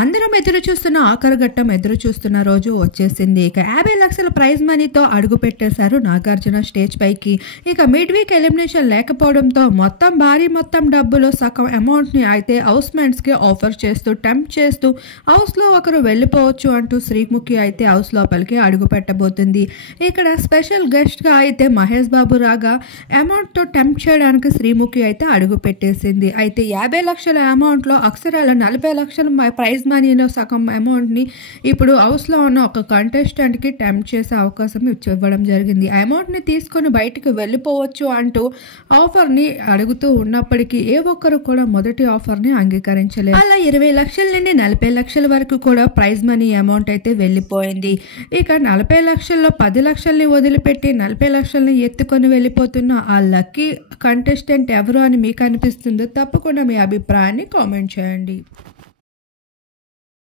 అందరం ఎదురు చూస్తున్న ఆఖరి ఘట్టం ఎదురు చూస్తున్న రోజు వచ్చేసింది. ఇక 50 లక్షల ప్రైజ్ మనీతో అడుగు పెట్టేశారు నాగార్జున స్టేజ్ పైకి. ఇక మిడ్ వీక్ ఎలిమినేషన్ లేకపోవడంతో మొత్తం డబ్బులు సగం అమౌంట్ని అయితే హౌస్ మేట్స్కి ఆఫర్ చేస్తూ టెంప్ట్ చేస్తూ హౌస్లో ఒకరు వెళ్ళిపోవచ్చు అంటూ శ్రీముఖి అయితే హౌస్ లోపలికి అడుగు పెట్టబోతుంది. ఇక్కడ స్పెషల్ గెస్ట్గా అయితే మహేష్ బాబు రాగా అమౌంట్తో టెంప్ట్ చేయడానికి శ్రీముఖి అయితే అడుగు పెట్టేసింది. అయితే 50 లక్షల అమౌంట్లో అక్షరాల 40 లక్షల ప్రైజ్ మనీలో సగం అమౌంట్ని ఇప్పుడు హౌస్లో ఉన్న ఒక కంటెస్టెంట్కి టెంప్ట్ చేసే అవకాశం ఇవ్వడం జరిగింది. ఆ అమౌంట్ని తీసుకొని బయటకు వెళ్ళిపోవచ్చు అంటూ ఆఫర్ని అడుగుతూ ఉన్నప్పటికీ ఏ ఒక్కరు కూడా మొదటి ఆఫర్ని అంగీకరించలేదు. అలా 20 లక్షల నుండి 40 లక్షల వరకు కూడా ప్రైజ్ మనీ అమౌంట్ అయితే వెళ్ళిపోయింది. ఇక 40 లక్షల్లో 10 లక్షల్ని వదిలిపెట్టి 40 లక్షల్ని ఎత్తుకొని వెళ్ళిపోతున్న ఆ లక్కీ కంటెస్టెంట్ ఎవరు అని మీకు అనిపిస్తుందో తప్పకుండా మీ అభిప్రాయాన్ని కామెంట్ చేయండి.